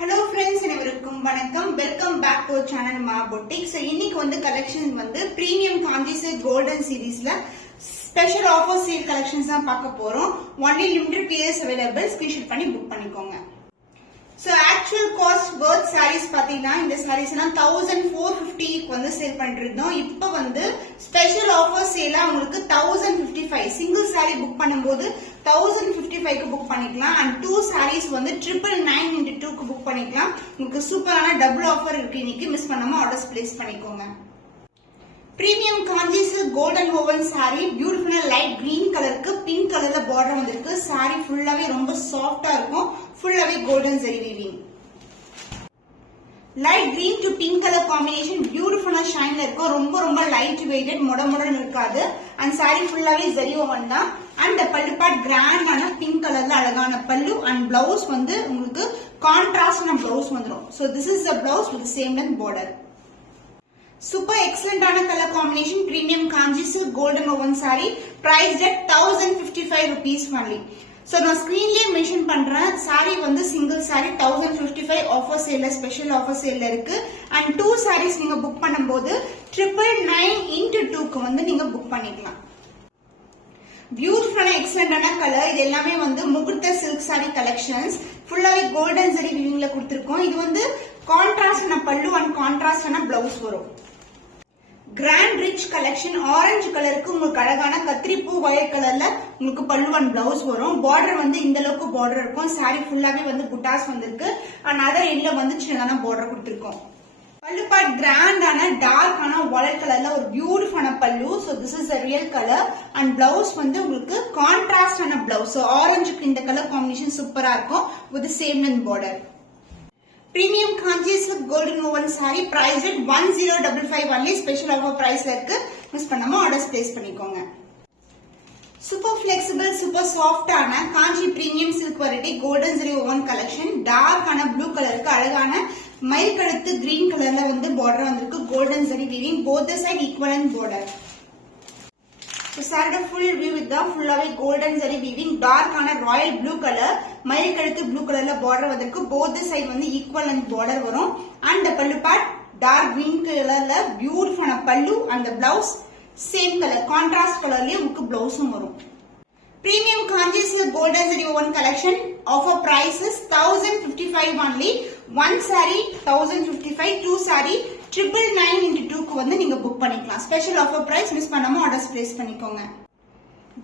Hello friends, welcome back to our channel Ma Boutique. So இன்னைக்கு வந்து collections வந்து premium Kanchi silk golden seriesல special offer sale collections தான் பார்க்க போறோம். Only limited pieces available. Screenshot பண்ணி book பண்ணிக்கோங்க. So actual cost worth sarees பாத்தீங்கன்னா இந்த sarees எல்லாம் 1450 வந்து சேல் பண்ணிருந்தோம். இப்போ வந்து ஸ்பெஷல் ஆஃபர் சேலா உங்களுக்கு 1055 சிங்கிள் saree புக் பண்ணும்போது 1055 க்கு புக் பண்ணிக்கலாம் and 2 sarees வந்து 999 into 2 க்கு புக் பண்ணிக்கலாம். உங்களுக்கு சூப்பரான டபுள் ஆஃபர் இருக்கு. இன்னைக்கு மிஸ் பண்ணாம ஆர்டர்ஸ் பிளேஸ் பண்ணிக்கோங்க. Premium Kanchi silk golden oven saree பியூட்டிஃபுல்லா லைட் கிரீன் கலருக்கு பிங்க் கலர்ல பார்டர் வந்திருக்கு. saree ஃபுல்லாவே ரொம்ப சாஃப்ட்டா இருக்கும். ஃபுல்லாவே golden zari weaving. Light green to pink colour combination பியூட்டிஃபுல்லா ஷைன்ல இருக்கும். ரொம்ப லைட் வெயிட்டட் மொடமொடன்னு இருக்காது. and saree ஃபுல்லாவே ஜரி ஓவன் தான். and பல்லு பார்ட் கிராண்டான பிங்க் கலர்ல அழகான பல்லு and blouse வந்து உங்களுக்கு கான்ட்ராஸ்டான blouse வந்துரும். so this is the blouse with the same length border. Super excellent color combination premium Kanchi silk golden woven saree priced at 1055 rupees only. So நான் ஸ்கிரீன்லயே மென்ஷன் பண்றேன். saree வந்து single saree 1055 ஆஃபர் சேல்ல special offer சேல்ல இருக்கு and 2 sarees நீங்க book பண்ணும்போது 999 into 2 க்கு வந்து நீங்க புக் பண்ணிக்கலாம். பியூட்டிஃபுல்லான எக்ஸலண்டான கலர். இது எல்லாமே வந்து முகூர்த்த சில்க் saree கலெக்ஷன்ஸ். ஃபுல்லாவே கோல்டன் ஜரி வீவிங்ல கொடுத்திருக்கோம். இது வந்து கான்ட்ராஸ்டான பல்லு and கான்ட்ராஸ்டான பிளவுஸ் வரும். Grand rich collection. ஆரஞ்சு கலருக்கு உங்களுக்கு அழகான கத்திரிப்பூ வயர் கலர்ல உங்களுக்கு பல்லு அண்ட் பிளவுஸ் வரும். பார்டர் வந்து இந்த அளவுக்கு பார்டர் இருக்கும். saree ஃபுல்லாவே வந்து புட்டாஸ் வந்திருக்கு அண்ட் அதர் எண்ட்ல வந்து சின்னதான பார்டர் கொடுத்திருக்கோம். பல்லு பார்ட் கிராண்டான டார்க்கான வயலட் கலர்ல ஒரு பியூட்டிஃபுல்லான பல்லு. So this is a real color and blouse வந்து உங்களுக்கு கான்ட்ராஸ்டான பிளவுஸ். சோ ஆரஞ்சுக்கு இந்த கலர் காம்பினேஷன் சூப்பரா இருக்கும் with the same length border. Premium Kanchi silk golden woven saree priced at 1055 only. Special offer price இருக்கு. மிஸ் பண்ணாம ஆர்டர்ஸ் பிளேஸ் பண்ணிக்கோங்க. Super flexible, super soft ஆன காஞ்சி premium silk variety golden zari woven collection. Dark ஆன blue கலருக்கு அழகான மயில் கழுத்து கிரீன் கலர்ல வந்து பார்டர் வந்திருக்கு. golden zari weaving both the side equivalent border. So saree full view with the fullaவே golden zari weaving dark ஆன royal blue color மயில் கழுத்து blue கலர்ல border வந்திருக்கு. both the side வந்து equal length border வரும் and the pallu part dark green கலர்ல beautiful ஆன பல்லு and the blouse same color contrast கலர்லயே உங்களுக்கு பிளவுஸும் வரும். Premium Kanchi silk golden zari woven collection offer price is 1055 only. One saree 1055, two saree 999 into 2 க்கு வந்து நீங்க book பண்ணிக்கலாம். ஸ்பெஷல் ஆஃபர் பிரைஸ் மிஸ் பண்ணாம ஆர்டர்ஸ் பிளேஸ் பண்ணிக்கோங்க.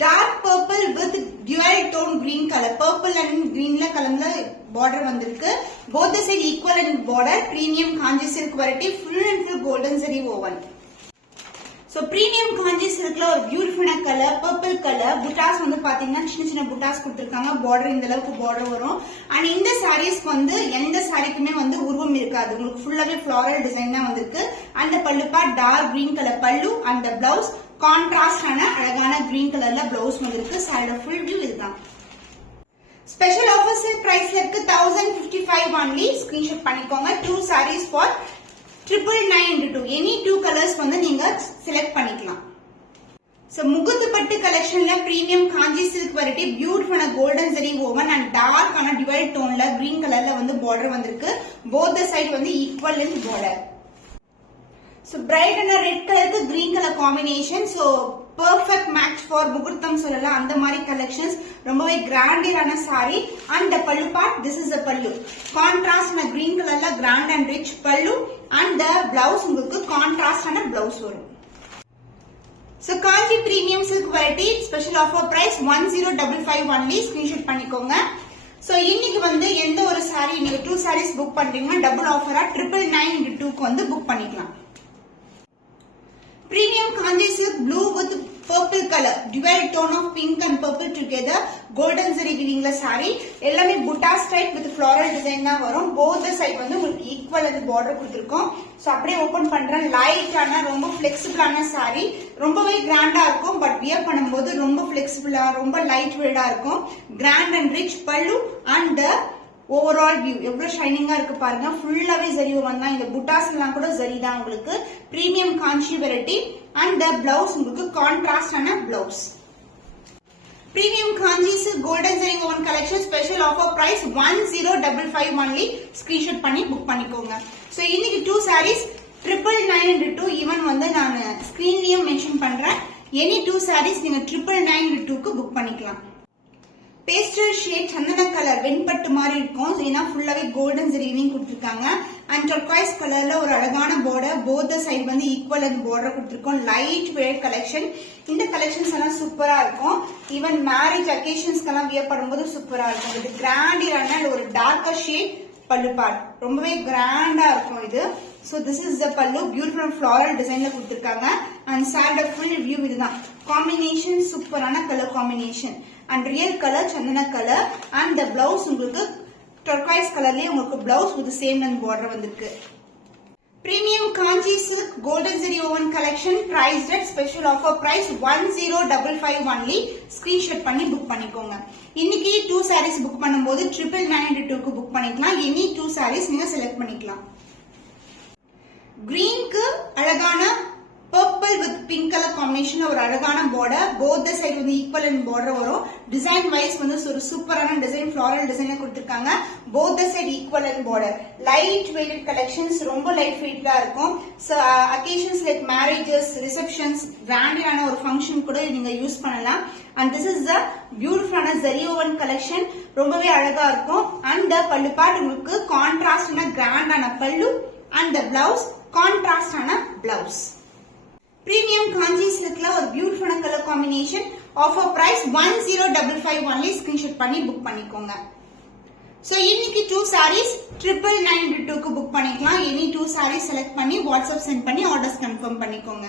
Dark purple with dual tone green color. Purple and கிரீன்ல கலந்த border வந்திருக்கு. both the side equal and border. Premium Kanchi silk variety full and full golden zari woven. So premium Kanchi silkல ஒரு பியூட்டிஃபுல்லான colour purple colour. புட்டாஸ் வந்து பாத்தீங்கன்னா சின்ன புட்டாஸ் கொடுத்திருக்காங்க. Border இந்த அளவுக்கு பார்டர் வரும் and இந்த sarees வந்து எந்த சாரிக்குமே வந்து உருவம் இருக்காது. உங்களுக்கு ஃபுல்லாவே floral டிசைன் தான் வந்திருக்கு. அந்த பல்லு பார்ட் டார்க் கிரீன் கலர் பல்லு and the blouse கான்ட்ராஸ்டான அழகான கிரீன் கலர்ல பிளவுஸ் வந்திருக்கு. சாரியோட ஃபுல் வியூ இதுதான். ஸ்பெஷல் ஆஃபர் சேல் பிரைஸ்ல இருக்கு 1055 only. ஸ்கிரீன்ஷாட் பண்ணிக்கோங்க. 2 sarees for 999 into 2. Any 2 colors வந்து நீங்க செலக்ட் பண்ணிக்கலாம். So முகுத்து பட்டு கலெக்ஷன்ல பிரீமியம் காஞ்சி சில்க் வெரைட்டி பியூட்டிஃபுல்லான golden zari woven and dark ஆன dual டோன்ல கிரீன் கலர்ல வந்து பார்டர் வந்திருக்கு. both the side வந்து equal length border. So bright and red கலருக்கு green colour combination. So perfect match for முகூர்த்தம் சொல்லலாம். அந்த மாதிரி கலெக்ஷன்ஸ் ரொம்பவே கிராண்டியரான saree and the pallu part this is the pallu contrast na green கலர்ல grand and rich pallu and the blouse உங்களுக்கு contrast ஆன blouse வரும். So Kanchi premium silk variety special offer price 1055 only. screenshot பண்ணிக்கோங்க. So இன்னைக்கு வந்து எந்த ஒரு saree நீங்க 2 sarees புக் பண்றீங்கன்னா டபுள் ஆஃபரா 999 into 2 க்கு வந்து புக் பண்ணிக்கலாம். Premium Kanchi silk blue with purple color dual tone of pink and purple together golden zari weavingல saree எல்லாமே புட்டாஸ் டைப் with floral design தான் வரும். both the side வந்து உங்களுக்கு ஈக்குவல் அந்த border கொடுத்திருக்கோம். சோ அப்படியே ஓபன் பண்றேன். லைட்டான ரொம்ப ஃபிளெக்சிபிளான saree ரொம்பவே கிராண்டா இருக்கும். பட் வியர் பண்ணும்போது ரொம்ப ஃபிளெக்சிபிளா ரொம்ப லைட் வெயிட்டா இருக்கும். கிராண்ட் அண்ட் ரிச் பல்லு and the overall view எவ்வளவு ஷைனிங்கா இருக்கு பாருங்க. ஃபுல்லாவே ஜரி woven தான். இந்த புட்டாஸ் எல்லாம் கூட ஜரி தான் உங்களுக்கு. Premium Kanchi variety and the blouse உங்களுக்கு கான்ட்ராஸ்டான blouse. Premium Kanji silk golden zari woven collection special offer price 1055 only. Screenshot பண்ணி book பண்ணிக்கோங்க. So இன்னைக்கு 2 sarees 999 even வந்து நான் ஸ்கிரீன்லயும் மென்ஷன் பண்றேன். Any 2 sarees நீங்க 999 க்கு book பண்ணிக்கலாம். Pastel shade சந்தன கலர் வெண்பட்டு மாதிரி இருக்கும். ஏன்னா ஃபுல்லாவே கோல்டன் ஜரி வீவிங் கொடுத்திருக்காங்க. அண்ட் turquoise கலர்ல ஒரு அழகான border, both the side வந்து ஈக்குவல் அந்த border கொடுத்திருக்கோம். Light weight collection. இந்த கலெக்ஷன்ஸ் எல்லாம் சூப்பரா இருக்கும். ஈவன் மேரேஜ் அகேஷன்ஸ்க்கெல்லாம் வியர் பண்ணும்போது சூப்பரா இருக்கும். இது கிராண்டியான ஒரு டார்க்கர் ஷேட் பல்லு பார்ட். ரொம்பவே கிராண்டா இருக்கும் இது. So this is the pallu, beautiful floral designல கொடுத்திருக்காங்க. And saree full view இதுதான். Combination சூப்பரான color combination. And real color சந்தன color. And the blouse உங்களுக்கு turquoise colorலயே உங்களுக்கு blouse with the same length border வந்திருக்கு. Premium Kanji silk golden zari woven collection priced at special offer price 1055 only. Screenshot பண்ணி book பண்ணிக்கோங்க. இன்னைக்கு 2 sarees book பண்ணும்போது 999 க்கு book பண்ணிக்கலாம். Any 2 sarees நீங்க select பண்ணிக்கலாம். Green க்கு அழகான purple with pink color combination ஒரு அழகான border, both the side வந்து equal and border வரும். Design wise வந்து ஒரு சூப்பரான டிசைன் floral டிசைன்ல கொடுத்திருக்காங்க. Both the side equal and border. Light weighted collections, ரொம்ப light weightல இருக்கும். So occasions like marriages, receptions, grandயான ஒரு function கூட நீங்க யூஸ் பண்ணலாம். And this is the beautiful zari woven collection. ரொம்பவே அழகா இருக்கும். And the பல்லு பார்ட் உங்களுக்கு கான்ட்ராஸ்டான கிராண்டான பல்லு and the blouse கான்ட்ராஸ்டான blouse. Premium Kanji silkல ஒரு beautiful color combination. Offer price 1055 only. Screenshot பண்ணி book பண்ணிக்கோங்க. So இன்னைக்கு 2 sarees 999 க்கு book பண்ணிக்கலாம். Any 2 sarees select பண்ணி WhatsApp send பண்ணி orders confirm பண்ணிக்கோங்க.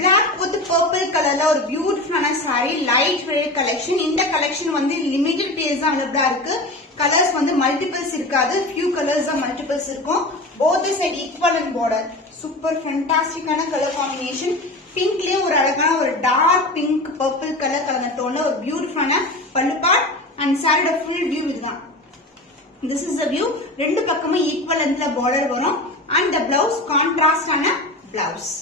Black with purple colorல ஒரு beautiful saree, light weight collection. இந்த collection வந்து limited days தான் available இருக்கு. Colors வந்து multiples இருக்காது. Few colors தான் multiples இருக்கும். Both the side equal and border. Super fantastic ஆன color combination. Pinkலயே ஒரு அழகான ஒரு dark pink purple color கலந்த டோன்ல ஒரு beautiful ஆன பல்லு part and saree full view இதுதான். This is the view. ரெண்டு பக்கமும் equal lengthல border வரும் and the blouse contrast ஆன blouse.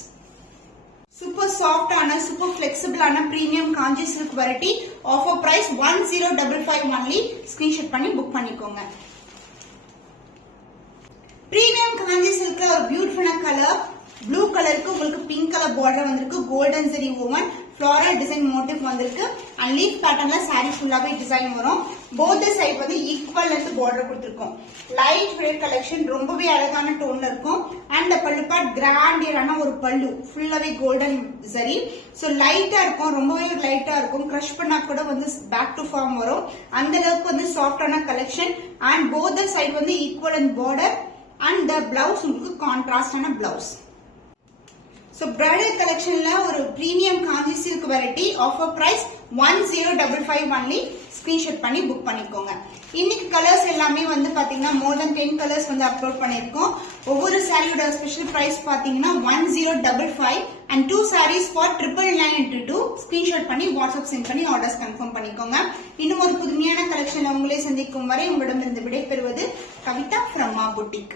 Super soft ஆன super flexible ஆன premium Kanji silk variety. Offer price 1055 only. Screenshot பண்ணி book பண்ணிக்கோங்க. Premium Kanji silkல ஒரு beautiful color, blue கலருக்கு உங்களுக்கு pink color border வந்திருக்கு. Golden zari woven floral design motif வந்திருக்கு. And leaf patternல saree ஃபுல்லாவே டிசைன் வரும். Both the side வந்து equal length border கொடுத்திருக்கோம். Light weight collection, ரொம்பவே அழகான டோன்ல இருக்கும். And the பல்லு பார்ட் கிராண்டியரான ஒரு பல்லு, ஃபுல்லாவே golden zari. So லைட்டா இருக்கும், ரொம்பவே லைட்டா இருக்கும். கிரஷ் பண்ணா கூட வந்து back to form வரும். அந்த அளவுக்கு வந்து சாஃப்டான collection. And both the side வந்து equal length border. And the blouse உங்களுக்கு கான்ட்ராஸ்டான blouse. So bridal collectionல ஒரு premium Kanji silk variety. Offer price 1055 only. Screenshot பண்ணி book பண்ணிக்கோங்க. இன்னைக்கு கலர்ஸ் எல்லாமே வந்து பாத்தீங்கன்னா more than 10 colors வந்து அப்லோட் பண்ணிருக்கோம். ஒவ்வொரு சாரியோட ஸ்பெஷல் பிரைஸ் பாத்தீங்கன்னா 1055 and 2 sarees for 999 Screenshot பண்ணி WhatsApp send பண்ணி ஆர்டர்ஸ் கன்ஃபார்ம் பண்ணிக்கோங்க. இன்னும் ஒரு புதுமையான கலெக்ஷன்ல உங்களை சந்திக்கும் வரை உங்களிடமிருந்து விடைபெறுவது கவிதா from Ma Boutique.